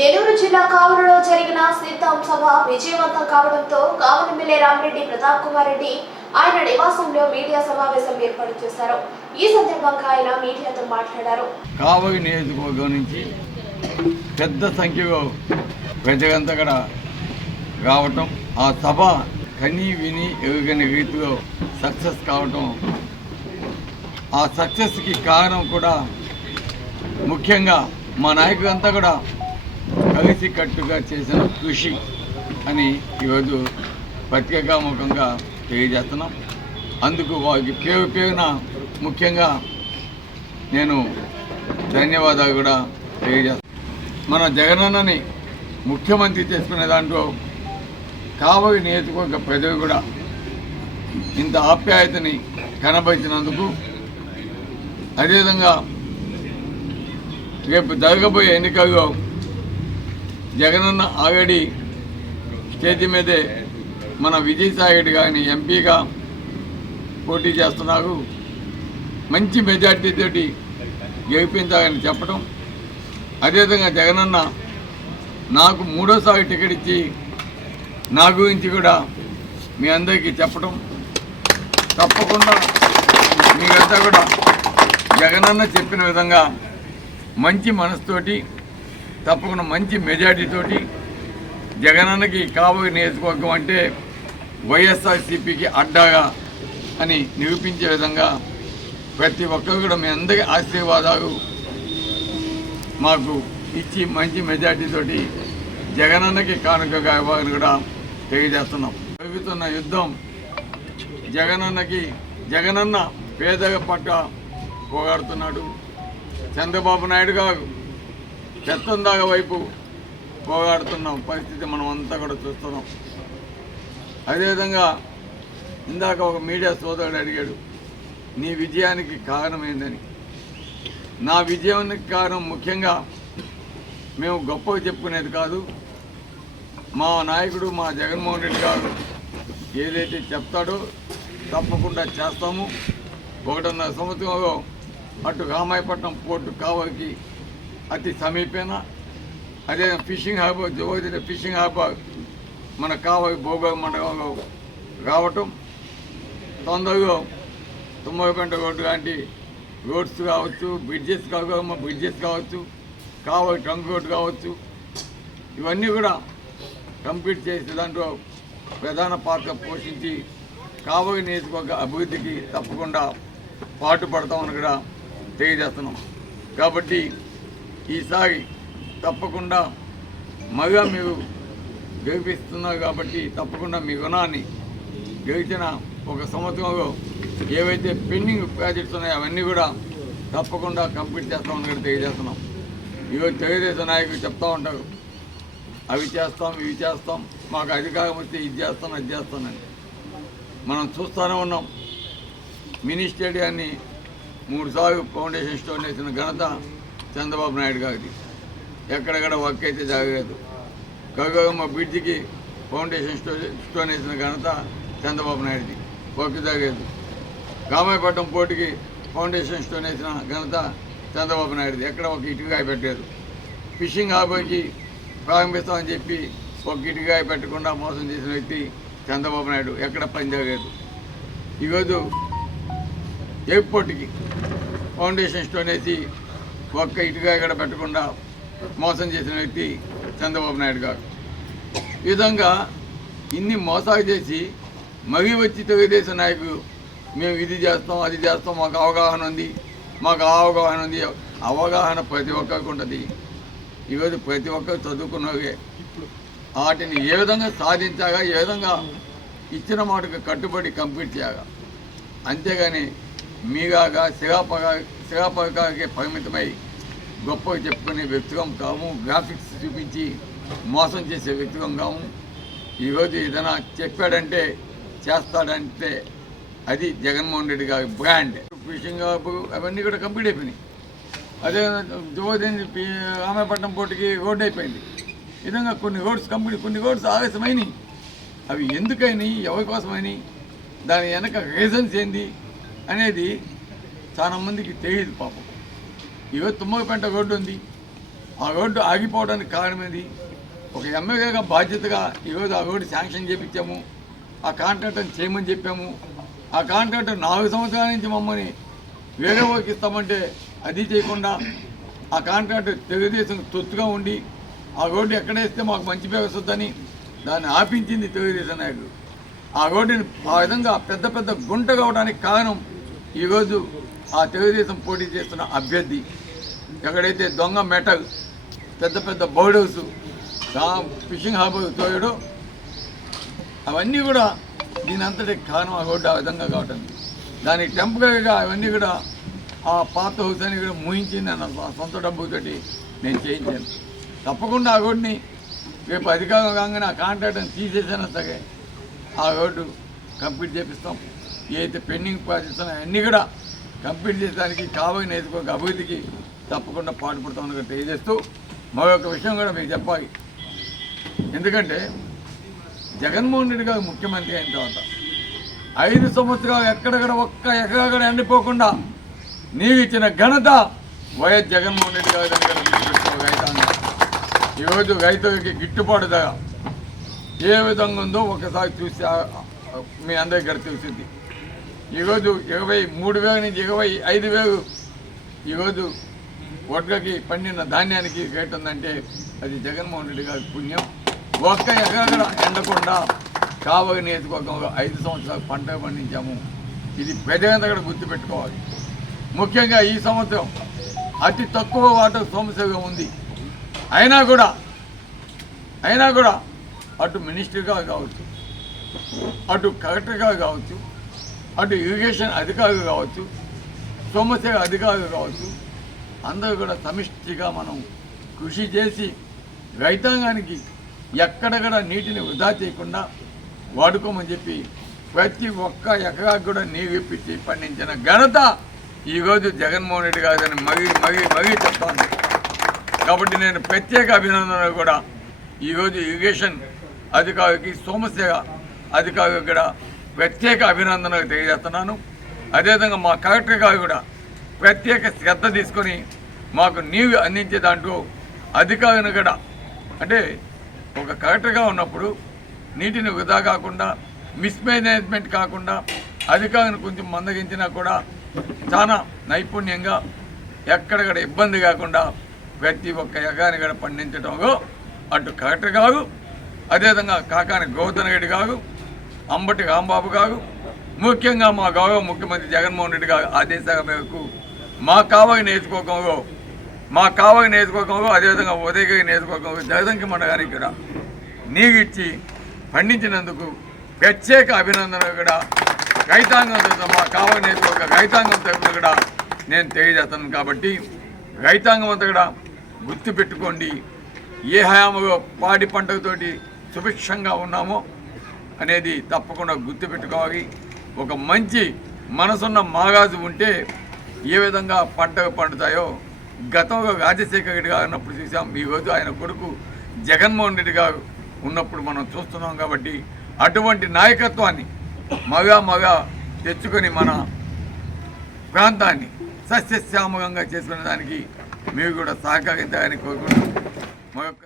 నెల్లూరు జిల్లా కావలిలో జరిగిన సిద్ధం సభ విజయవంతం కావడంతో కావలి ఎమ్మెల్యే రామిరెడ్డి ప్రతాప్ కుమార్ రెడ్డి ఆయన నివాసంలో మీడియా సమావేశం ఏర్పాటు చేశారు. ఈ సందర్భంగా ఆయన మీడియాతో మాట్లాడారు. కావలి నియోజకవర్గం నుంచి పెద్ద సంఖ్యలో ప్రజలంతా కూడా రావటం ఆ సభ కని విని ఎరుగని రీతిలో సక్సెస్ కావటం ఆ సక్సెస్కి కారణం కూడా ముఖ్యంగా మా నాయకులంతా కూడా కలిసికట్టుగా చేసిన కృషి అని ఈరోజు పత్రికాముఖంగా తెలియజేస్తున్నాం. అందుకు వారికి పేరు పేరున ముఖ్యంగా నేను ధన్యవాదాలు కూడా తెలియజేస్తాను మన జగనన్నని ముఖ్యమంత్రి చేసుకునే దాంట్లో కావలి నియోజకవర్గ ప్రజలు కూడా ఇంత ఆప్యాయతని కనబరిచినందుకు అదేవిధంగా రేపు జరగబోయే ఎన్నికల్లో జగనన్న ఆల్రెడీ చేతి మీదే మన విజయసాయి గారిని ఎంపీగా పోటీ చేస్తున్నారు. మంచి మెజార్టీతోటి గెలిపించాలని చెప్పడం. అదేవిధంగా జగనన్న నాకు మూడోసారి టికెట్ ఇచ్చి నా గురించి కూడా మీ అందరికీ చెప్పడం. తప్పకుండా మీరంతా కూడా జగనన్న చెప్పిన విధంగా మంచి మనసుతోటి తప్పకుండా మంచి మెజార్టీతోటి జగనన్నకి కాబోయే నియోజకవర్గం అంటే వైఎస్ఆర్సీపీకి అడ్డాగా అని నిరూపించే విధంగా ప్రతి ఒక్కరు కూడా మీ అందరి ఆశీర్వాదాలు మాకు ఇచ్చి మంచి మెజార్టీతోటి జగనన్నకి కానుకగా ఇవ్వాలని కూడా తెలియజేస్తున్నాం. జరుగుతున్న యుద్ధం జగనన్నకి జగనన్న పేద పట్ల పోగాడుతున్నాడు చంద్రబాబు నాయుడు గారు చెత్తందాగ వైపు పోగాడుతున్న పరిస్థితి మనం అంతా కూడా చూస్తున్నాం. అదేవిధంగా ఇందాక ఒక మీడియా సోదరుడు అడిగాడు నీ విజయానికి కారణం ఏందని? నా విజయానికి కారణం ముఖ్యంగా మేము గొప్పగా చెప్పుకునేది కాదు మా నాయకుడు మా జగన్మోహన్ రెడ్డి గారు ఏదైతే చెప్తాడో తప్పకుండా చేస్తాము. ఒకటిన్నర సంవత్సరంలో అటు రామాయపట్నం పోర్టు కావలికి అతి సమీపేన? అదే ఫిషింగ్ హార్బర్ జోగిన ఫిషింగ్ హార్బర్ మన కావ భోగ మండలంలో రావటం తొందరగా తుమ్మగంట రోడ్డు లాంటి రోడ్స్ కావచ్చు బ్రిడ్జెస్ కావచ్చు బ్రిడ్జెస్ కావచ్చు కావ ట్రంక్ రోడ్ కావచ్చు. ఇవన్నీ కూడా కంప్లీట్ చేసే దాంట్లో ప్రధాన పాత్ర పోషించి కావలి నియోజకవర్గ అభివృద్ధికి తప్పకుండా పాటుపడతామని కూడా తెలియజేస్తున్నాం. కాబట్టి ఈసారి తప్పకుండా మగా మీరు గెలిపిస్తున్నారు కాబట్టి తప్పకుండా మీ రుణాన్ని గెలిచిన ఒక సంవత్సరంలో ఏవైతే పెండింగ్ ప్రాజెక్ట్స్ ఉన్నాయో అవన్నీ కూడా తప్పకుండా కంప్లీట్ చేస్తామని కూడా తెలియజేస్తున్నాం. ఈరోజు తెలుగుదేశం నాయకులు చెప్తా ఉంటారు. అవి చేస్తాం ఇవి చేస్తాం. మాకు అధికారం వస్తే ఇది చేస్తాం అది చేస్తానని మనం చూస్తూనే ఉన్నాం. మినీ స్టేడియాన్ని మూడుసార్లు ఫౌండేషన్ స్టోన్ వేసిన ఘనత చంద్రబాబు నాయుడు గారిది. ఎక్కడెక్కడ వర్క్ అయితే జరగలేదు. గగమ్మ బ్రిడ్జికి ఫౌండేషన్ స్టో స్టోన్ వేసిన ఘనత చంద్రబాబు నాయుడుది. వర్క్ జరగలేదు. రామాయపట్నం పోర్టుకి ఫౌండేషన్ స్టోన్ వేసిన ఘనత చంద్రబాబు నాయుడుది. ఎక్కడ ఒక ఇటుకాయ పెట్టలేదు ఫిషింగ్ హార్బర్కి ప్రారంభిస్తామని చెప్పి ఒక ఇటుకాయ పెట్టకుండా మోసం చేసిన వ్యక్తి చంద్రబాబు నాయుడు. ఎక్కడ పని జరగలేదు. ఈరోజు ఎయిర్పోర్ట్కి ఫౌండేషన్ స్టోన్ వేసి ఒక్క ఇటుగా ఇక్కడ పెట్టకుండా మోసం చేసిన వ్యక్తి చంద్రబాబు నాయుడు గారు. ఈ విధంగా ఇన్ని మోసాలు చేసి మవి వచ్చి తెలుగుదేశం నాయకులు మేము ఇది చేస్తాం అది చేస్తాం మాకు అవగాహన ఉంది మాకు అవగాహన ఉంది. అవగాహన ప్రతి ఒక్కరికి ఉంటుంది. ఈరోజు ప్రతి ఒక్కరు చదువుకున్నవే వాటిని ఏ విధంగా సాధించాగా ఏ విధంగా ఇచ్చిన మాటకు కట్టుబడి కంప్లీట్ చేయగా అంతేగాని మీగాగా సిగాపగా సిగాపగాకే పరిమితమై గొప్పగా చెప్పుకునే వ్యక్తిగం కాము. గ్రాఫిక్స్ చూపించి మోసం చేసే వ్యక్తిగం కాము. ఈరోజు ఏదైనా చెప్పాడంటే చేస్తాడంటే అది జగన్మోహన్ రెడ్డి గారి బ్రాండ్. ఫిషింగ్ అవన్నీ కూడా కంప్లీట్ అయిపోయినాయి. అదే జోదేంది రామాయపట్నం పోటీకి రోడ్డు అయిపోయింది. విధంగా కొన్ని రోడ్స్ కంప్లీట్ కొన్ని రోడ్స్ ఆలస్యమైనవి అవి ఎందుకైనాయి? ఎవరి కోసమైనవి దాని వెనక రీజన్స్ ఏంది? అనేది చాలా మందికి తెలియదు పాపం. ఇవో తుమ్మగపేంట రోడ్డు ఉంది. ఆ రోడ్డు ఆగిపోవడానికి కారణమేది ఒక ఎమ్మెల్యేగా బాధ్యతగా ఈరోజు ఆ రోడ్డు శాంక్షన్ చేపించాము. ఆ కాంట్రాక్టర్ని చేయమని చెప్పాము. ఆ కాంట్రాక్టర్ నాలుగు సంవత్సరాల నుంచి మమ్మల్ని వేరే వాళ్ళకి ఇస్తామంటే అది చేయకుండా ఆ కాంట్రాక్టర్ తెలుగుదేశం తొత్తుగా ఉండి ఆ రోడ్డు ఎక్కడ వేస్తే మాకు మంచి పేరు వస్తుందని దాన్ని ఆపించింది తెలుగుదేశం నాయకుడు. ఆ రోడ్డుని ఆ విధంగా పెద్ద పెద్ద గుంట కావడానికి కారణం ఈరోజు ఆ తెలుగుదేశం పోటీ చేస్తున్న అభ్యర్థి ఎక్కడైతే దొంగ మెటల్ పెద్ద పెద్ద బోర్డర్స్ ఫిషింగ్ హార్బర్ తోయడం అవన్నీ కూడా దీని అంతటి కారణం ఆ ఆ విధంగా కావటం. దానికి టెంపరీగా అవన్నీ కూడా ఆ పాత హౌస్ అని కూడా ముహించింది అన్న సొంత డబ్బుతోటి నేను చేయించాను. తప్పకుండా ఆ రోడ్డుని రేపు అధికారం కాగానే ఆ కాంట్రాక్ట్ని తీసేసాను సరే ఆ రోడ్డు కంప్లీట్ చేపిస్తాం. ఏదైతే పెండింగ్ ప్రాజెక్ట్స్ ఉన్నాయో అన్నీ కూడా కంప్లీట్ చేయడానికి కాబోయే నేర్చుకోక అభివృద్ధికి తప్పకుండా పాటుపడుతామని తెలియజేస్తూ మరొక విషయం కూడా మీకు చెప్పాలి. ఎందుకంటే జగన్మోహన్ రెడ్డి గారు ముఖ్యమంత్రి అయిన తర్వాత ఐదు సంవత్సరాలు ఎక్కడక్కడ ఒక్క ఎక్కడ ఎండిపోకుండా నీవు ఇచ్చిన ఘనత వైఎస్ జగన్మోహన్ రెడ్డి గారి దగ్గర రైతాంగం ఈరోజు రైతులకి గిట్టుబాటు ధర ఏ విధంగా ఉందో ఒకసారి చూసి మీ అందరికీ దగ్గర తెలిసింది. ఈరోజు ఇరవై మూడు వేల నుంచి ఇరవై ఐదు వేలు ఈరోజు వడ్లకి పండిన ధాన్యానికి రేట్ ఉందంటే అది జగన్మోహన్ రెడ్డి గారి పుణ్యం. ఒక్క ఎకరా ఎండకుండా కావలి నియోజకవర్గంలో ఐదు సంవత్సరాలు పంట పండించాము. ఇది ప్రజలంతా కూడా గుర్తుపెట్టుకోవాలి. ముఖ్యంగా ఈ సంవత్సరం అతి తక్కువ వాటర్ సమస్యగా ఉంది. అయినా కూడా అయినా కూడా అటు మినిస్టర్గా కావచ్చు అటు కలెక్టర్గా కావచ్చు అటు ఇరిగేషన్ అధికారులు కావచ్చు సోమశేఖ అధికారులు కావచ్చు అందరూ కూడా సమిష్టిగా మనం కృషి చేసి రైతాంగానికి ఎక్కడక్కడ నీటిని వృధా చేయకుండా వాడుకోమని చెప్పి ప్రతి ఒక్క ఎకరాకు కూడా నీరు ఇప్పించి పండించిన ఘనత ఈరోజు జగన్మోహన్ రెడ్డి గారిని మరీ మరీ మరీ చెప్తాను కాబట్టి నేను ప్రత్యేక అభినందనలు కూడా ఈరోజు ఇరిగేషన్ అధికారికి సోమశేఖ అధికారికి కూడా ప్రత్యేక అభినందనలు తెలియజేస్తున్నాను. అదేవిధంగా మా కలెక్టర్ గారు కూడా ప్రత్యేక శ్రద్ధ తీసుకొని మాకు నీరు అందించే దాంట్లో అధికారులను కూడా అంటే ఒక కలెక్టర్గా ఉన్నప్పుడు నీటిని వృధా కాకుండా మిస్మేనేజ్మెంట్ కాకుండా అధికారులను కొంచెం మందగించినా కూడా చాలా నైపుణ్యంగా ఎక్కడెక్కడ ఇబ్బంది కాకుండా ప్రతి ఒక్క ఎగాని కూడా పండించడంలో అటు కలెక్టర్ కాదు అదేవిధంగా కాకాని గౌతమ్ రెడ్డి కాదు అంబటి రాంబాబు గారు ముఖ్యంగా మా గౌరవ ముఖ్యమంత్రి జగన్మోహన్ రెడ్డి గారు ఆదేశాల మేరకు మా కావలి నియోజకవర్గంలో మా కావలి నియోజకవర్గంలో అదేవిధంగా ఉదయగిరి నియోజకవర్గంలో జగదంకి మండగానికి కూడా నీరు ఇచ్చి పండించినందుకు ప్రత్యేక అభినందనలు కూడా. రైతాంగం తరఫున మా కావలి నియోజకవర్గ రైతాంగం తరఫున కూడా నేను తెలియజేస్తాను కాబట్టి రైతాంగం అంతా కూడా గుర్తుపెట్టుకోండి. ఏ హయాములో పాడి పంటతోటి సుభిక్షంగా ఉన్నామో అనేది తప్పకుండా గుర్తుపెట్టుకోవాలి. ఒక మంచి మనసున్న మాగాజు ఉంటే ఏ విధంగా పంటలు పండుతాయో గతంలో రాజశేఖర రెడ్డి గారు ఉన్నప్పుడు చూసాం ఈరోజు ఆయన కొడుకు జగన్మోహన్ రెడ్డి గారు ఉన్నప్పుడు మనం చూస్తున్నాం కాబట్టి అటువంటి నాయకత్వాన్ని మగ మగ తెచ్చుకొని మన ప్రాంతాన్ని సస్యశ్యామకంగా చేసుకునే దానికి మీరు కూడా సహకరించాలని కోరుకుంటున్నాం. మరొక